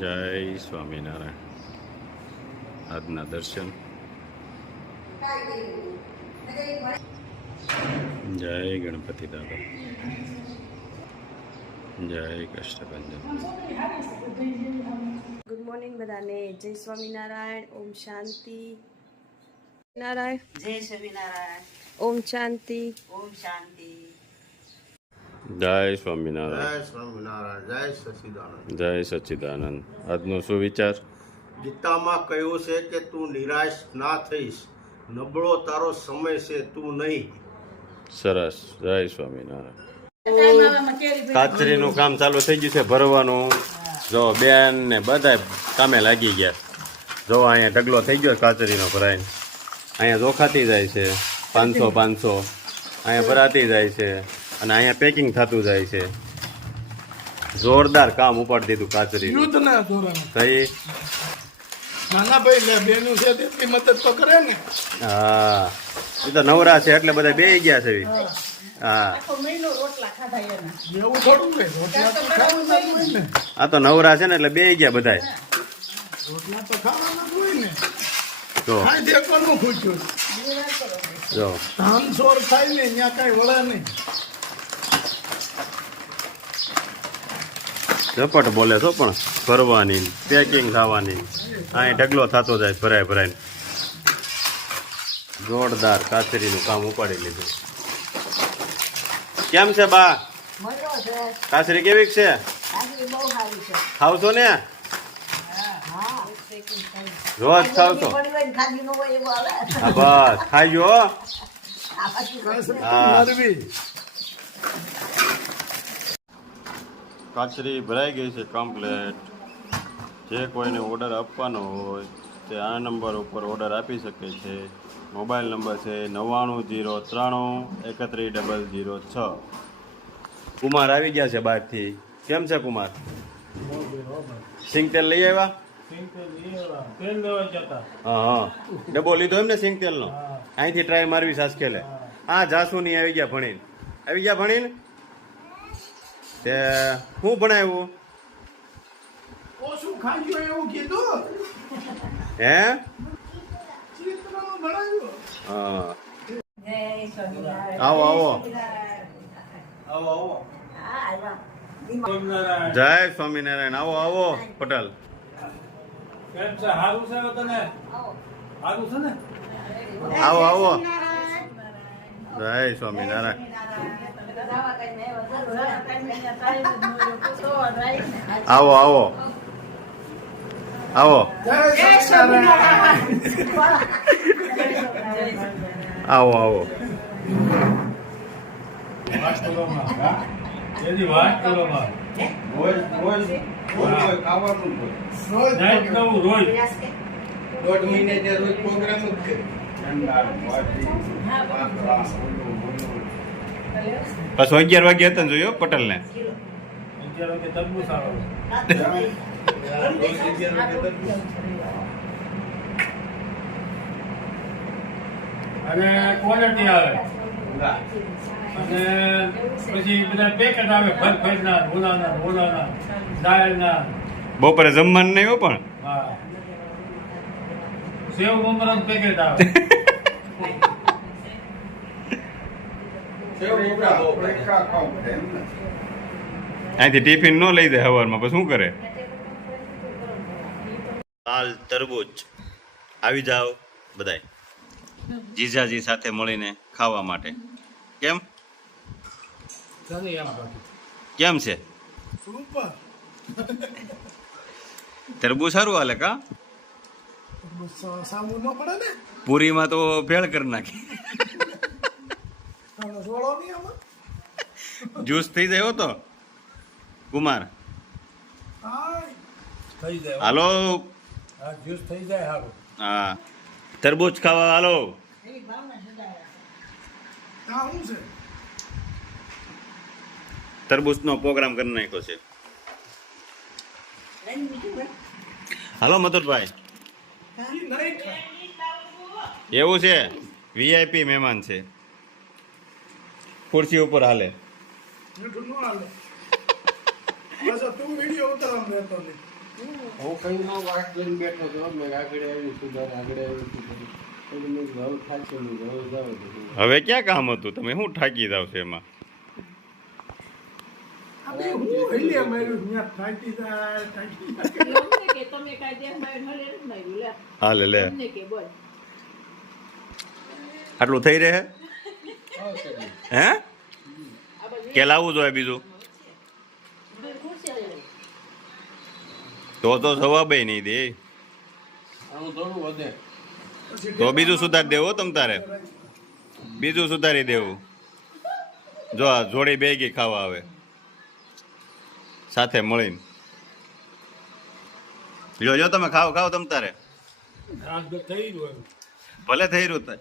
જય સ્વામિનારાયણ. આજના દર્શન. જય ગણપતિ દાદા. જય કષ્ટભંજન. ગુડ મોર્નિંગ બધાને. જય સ્વામિનારાયણ. ઓમ શાંતિ. નારાયણ. જય સ્વામિનારાયણ. ઓમ શાંતિ. ઓમ શાંતિ. જય સ્વામિનારાયણ. જય સ્વામિનારાયણ જય સચિદાનંદ. જય સચિદાનંદ. આજનો શું વિચાર? ગીતામાં કહ્યું છે કે તું નિરાશ ના થઈશ. નબળો તારો સમય છે તું નહીં. સરસ. જય સ્વામિનારાયણ. કાચરીનું કામ ચાલુ થઈ ગયું છે ભરવાનું. જો બેન ને બધા કામે લાગી ગયા. જો અહીંયા ઢગલો થઈ ગયો કાચરીનો ભરાઈને. અહીંયા જોખાતી જાય છે પાંચસો પાંચસો. અહીંયા ભરાતી જાય છે. અને અહીંયા પેકિંગ થતું જાય છે. જોરદાર કામ ઉપાડી દીધું કાચરી યુદ્ધના ધોરણે. કઈ નાના ભાઈ લે બેનું છે તેટલી મદદ તો કરે ને. હા. એ તો નવરા છે એટલે બધા બે ગયા છે. હા. આ તો નવરા છે ને એટલે બે ગયા બધાય. રોટલા તો ખાવાના જ ધાન સોર થાય ને ત્યાં કઈ વળે નહીં. ઝપટ બોલે છો પણ ભરવાની પેકિંગ થવાની. અહીં ઢગલો થતો જાય ભરાય ભરાય જોરદાર કાચરીનું કામ ઉપાડી લીધું. કેમ છે બા? કાસરી કાચરી કેવી છે? આજે બહુ સારી છે. ખાવ છો ને રોજ ખાવ છો પડી હોય ને ખાધી ન હોય એવું આવે. હા બસ ખાઈ કાસરી હા. કાચરી ભરાઈ ગઈ છે કમ્પ્લેટ જે કોઈને ઓર્ડર આપવાનો હોય તે આ નંબર ઉપર ઓર્ડર આપી શકે છે. મોબાઈલ નંબર છે નવ્વાણું જીરો ત્રાણું એકત્રીસ ડબલ જીરો છ. કુમાર આવી ગયા છે બહારથી. કેમ છે કુમાર? સિંગ તેલ લઈ આવ્યા હા હા. ડબ્બો લીધો એમ ને સિંગ તેલનો અહીંથી ટ્રાય મારવી સાસકેલે હા જાસુની આવી ગયા ભણીને. આવી ગયા ભણીને? તે શું ભણાવ્યું ઓછું ખાઈ એવું કીધું? હે? હા. જય સ્વામિનારાયણ. આવો આવો. જય સ્વામિનારાયણ. આવો આવો પટેલ. કેમ છે? હારું છે તને? હારું છે ને? આવો આવો. જય સ્વામિનારાયણ. આવો આવો. આવો. આવો આવો. દોઢ મહિને જે રોજ. પ્રોગ્રામ જ કરે ઠંડા, વાટી, પાતળા, ઓલું, ઓલું. પાછું અગિયાર વાગે હતા ને જોયો પટેલ ને. અને ક્વોલિટી આવે. અને પછી બધા પેકેટ આવે ફર ફરના ઓલાના ઓલાના દાળના. બપોરે જમવાનું નહીં પણ? હા. સેવ મમરાનું પેકેટ આવે સેવ મમરા બહુ પડીકા ખાવું પડે એમ ને. અહીંથી ટિફિન ન લઈ જાય સવારમાં પછી શું કરે? લાલ તરબૂચ. આવી જાઓ બધાય. જીજાજી સાથે મળીને ખાવા માટે. કેમ? કેમ છે? તરબૂચ સારું હાલે કા? સામું ન પડે ને? પૂરીમાં તો ભેળ કરી નાખી. તમને નહીં આમાં જ્યુસ થઈ જાય હો તો. કુમાર. થઈ જાય હાલો. હા જ્યુસ થઈ જાય સારું હા. તરબૂચ ખાવા હાલો. તરબૂચનો પ્રોગ્રામ કરી નાખ્યો છે. હાલો મથુરભાઈ ઈ નહીં ખાય. એવું છે. વીઆઈપી મહેમાન છે. ખુરશી ઉપર હાલે. હું કઈ નો વાત લઈને બેઠો મેં આગળ આવ્યું સુધાર આગળ આવ્યું કીધું, હવે થાશે હવે હવે ક્યાં કામ હતું? તમે શું થાકી જાવ છો એમાં? હૈલે લે. હાલે. લે. એમને કે બોલ. આટલું થઈ રહે? હે? કે લાવવું જોઈએ બીજું? તો તો જવાબ નહીં દે. આનું થોડું વધે તો બીજું સુધારી દેવું તમ તારે. બીજું સુધારી દેવું. જો આ જોડી બેગી ખાવા આવે. સાથે મળીને. જો જો તમે ખાવ ખાવ તમ તારે. ભલે થઈ રહ્યું થાય.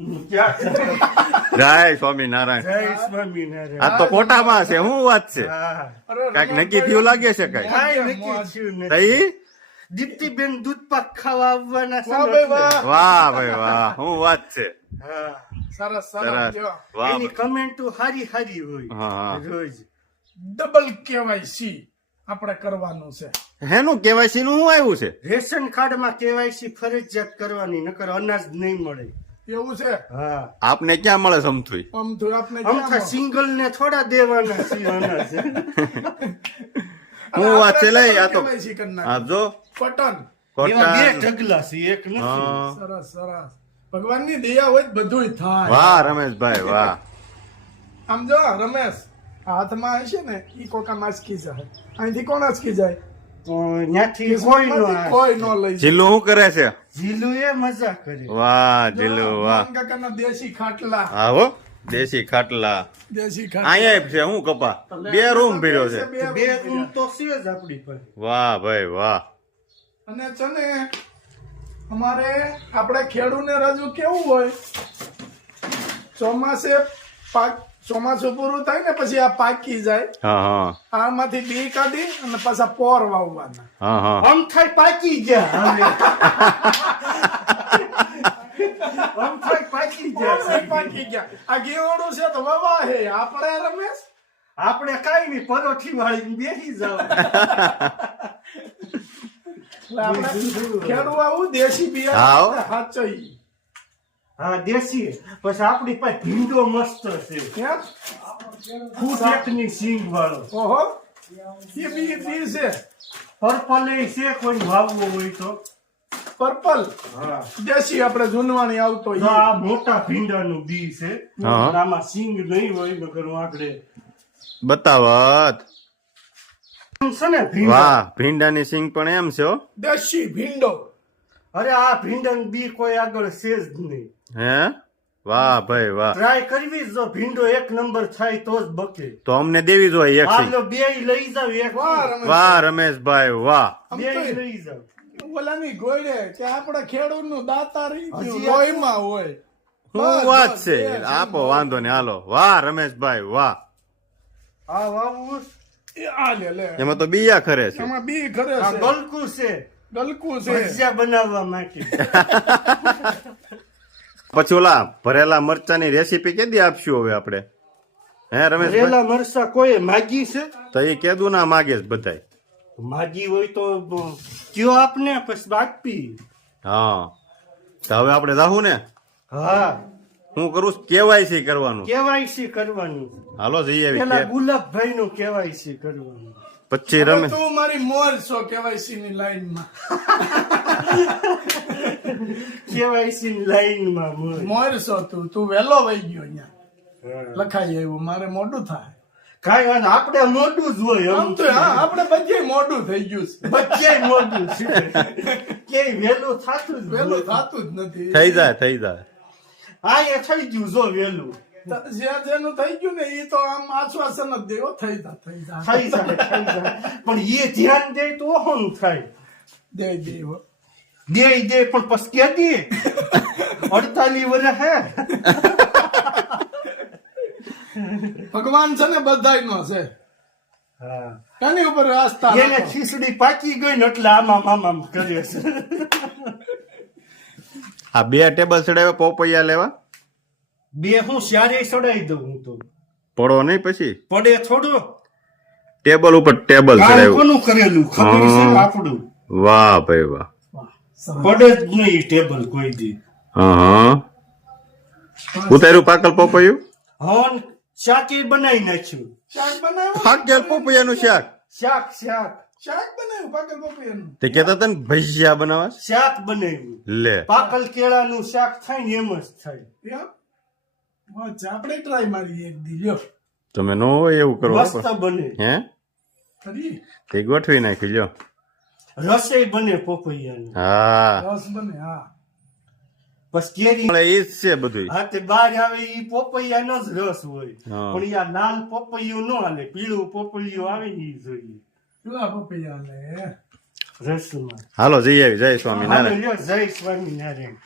જય સ્વામિનારાયણ. જય સ્વામિનારાયણ. આ તો કોટામાં છે શું વાત છે. કંઈક નક્કી થયું લાગે છે કઈ નક્કી થયું તઈ? દીપ્તિબેન દૂધ પાક ખાવા આવવાના વાહ ભાઈ વાહ. વાહ ભાઈ વાહ શું વાત છે. હા. સરસ સરસ. એની કમેન્ટો હારી હારી હોય. હા, હા. રોજ. ડબલ કેવાય સી આપણે કરવાનું છે. હેનું કેવાયસી નું શું આવ્યું છે? રેશન કાર્ડમાં કેવાયસી ફરજિયાત કરવાની નકર અનાજ નહીં મળે. એવું છે? હા. આપને ક્યાં મળે સમથુઈ સમથુઈ આપને અમથા સિંગલ ને થોડા દેવાના છે હું વાત છે લઈ આ તો જો. પટન. એવા બે ઢગલા છે એક નથી. હા. સરસ સરસ. ભગવાનની દયા હોય બધું થાય. વાહ રમેશભાઈ વાહ. આમ જો રમેશ હાથમાં હશે ને ઈ કોકા માસકી જાય. અહીંથી કોણ અચકી જાય? તો ત્યાંથી કોઈ નો કોઈ નો લઈ જીલુ શું કરે છે? જીલુ એ મજા કરે. વાહ જીલુ વાહ. કાકાના દેશી ખાટલા. હા હો દેશી ખાટલા. દેશી ખાટલા. અહીંયા છે હું કપા? બે રૂમ ભર્યો છે. બે રૂમ રૂમ તો છે જ આપણી પાસે. વાહ ભાઈ વાહ. અને છે ને અમારે આપણે ખેડૂને રજૂ કેવું હોય? ચોમાસે પાક ચોમાસું પૂરું થાય ને પછી આ પાકી જાય. હા હા. આમાંથી બી કાઢી અને પાછા પોર વાવવાના. હા હા. આમ થાય પાકી ગયા થાય પાકી ગયા પાકી ગયા. આ ગીવડું છે તો વાવા હે. આપણે રમેશ? આપણે કાઈ નહીં પરોઠી વાળી બેસી જાવ આપણે ખેડૂ આવું દેશી હા, હો. બિયારણ હાચઈ હા દેશી. પછી આપણી પાસે ભીંડો મસ્ત છે. કેમ? ફૂટેકની સિંગ વાળો ઓહો. એ બી બી છે. પર્પલ એ છે કોઈ વાવવો હોય તો. પર્પલ હા. દેશી આપણે જૂનવાણી આવતો આ મોટા ભીંડાનું બી છે. આમાં સિંગ નહીં હોય મગર આગળ બતાવત છે ને ભીંડા? વાહ ભીંડાની સિંગ પણ એમ છે હો. દેશી ભીંડો. અરે આ ભીંડન બી કોઈ આગળ છે જ નહીં. હે? વાહ ભાઈ વાહ. ટ્રાય કરવી જો ભીંડો એક નંબર થાય તો જ બકે. તો અમને દેવી જોઈએ એક હાલો બે લઈ જાવ એક વાહ વાહ રમેશભાઈ વાહ. બે લઈ જાવ ઓલાની ગોળે કે આપણા ખેડૂતનું દાતા રહી લોહીમાં હોય. શું વાત છે. આપો વાંધો ને હાલો. વાહ રમેશભાઈ વાહ. આ વાવું? એ આ લે લે. એમાં તો બીયા ખરે છે. એમાં બી ખરે છે. ગલકું છે. ગલકું છે. ભજીયા બનાવવા માટે. પછી ઓલા ભરેલા મરચાની રેસીપી કેદી આપશું હવે આપણે? હે રમેશ ભરેલા મરચા કોઈ માગી છે? તો એ કેદું ના માગે છે બધાય. માગી હોય તો કયો આપને? પછી બાકી. હા. તો હવે આપણે રાહુ ને? હા. હું કરું કેવાયસી કરવાનું. કેવાયસી કરવાનું. હાલો જઈએ પેલા ગુલાબભાઈ નું કેવાયસી કરવાનું. પછી રમે. તું મારી મોર છો કેવાયસી ની લાઈનમાં કેવાયસી લાઈનમાં મોર છો તું. તું વેલો વઈ ગયો અહીંયા. લખાઈ આવ્યું મારે મોડું થાય. કાઈ વાત આપણે મોડું જ હોય આમ તો હા આપણે બધે મોડું થઈ ગયું છે. બધે મોડું છે. ક્યાંય વહેલું થાતું જ વેલું થાતું જ નથી. થઈ જાય થઈ જાય. હા એ થઈ ગયું જો વહેલું જ્યાં જેનું થઈ ગયું ને એ તો આમ આશ્વાસન જ દેવો થઈ જા થઈ જા. થઈ જાય થઈ જાય પણ એ ધ્યાન દે તો ઓહમ થાય. દે દે દે દે પણ પછી દે? અડતાલીસ વર્ષ હે. ભગવાન છે ને બધાય નો છે એની ઉપર આસ્થા એને. ખીચડી પાકી ગઈ ને એટલે આમાં આમ કરે છે. આ બે ટેબલ ચડાવ્યા પોપૈયા લેવા? બે હું સ્યારે ચડાવી દઉં હું તો. પડો નહીં પછી? પડે થોડો. ટેબલ ઉપર ટેબલ ચડાવ્યું. કોનું કરેલું? ખબર છે. આપણું વાહ ભાઈ વાહ. પડે જ નહીં ટેબલ કોઈ દી. હા હા. ઉતાર્યું પાકલ પપૈયું? હવન શાકે બનાવી નાખ્યું. શાક બનાવ્યું? પાકલ પપૈયાનું શાક? શાક શાક. શાક બનાવ્યું પાકલ પપૈયાનું? તે કહેતા તને ભજીયા બનાવવા? શાક બનાવ્યું. લે. પાકલ કેળાનું શાક થાય ને એમ જ થાય. આપણે ટ્રાય મારીએ એક દી લ્યો. તમે નો હોય એવું કરો મસ્ત બને. હે? ખરી તે ગોઠવી નાખી લ્યો. રસોઈ બને પોપૈયાની. હા. રસ બને હા. બસ કેરી. મળે એ જ છે બધું હા તે બહાર આવે એ પોપૈયાનો જ રસ હોય. પણ આ લાલ પોપૈયું ન હાલે પીળું પોપૈયું આવે ને એ જોઈએ. પેલા પોપૈયા હાલે રસમાં. હાલો જઈ આવી જય સ્વામી હાલો નારાયણ લ્યો જય સ્વામિનારાયણ.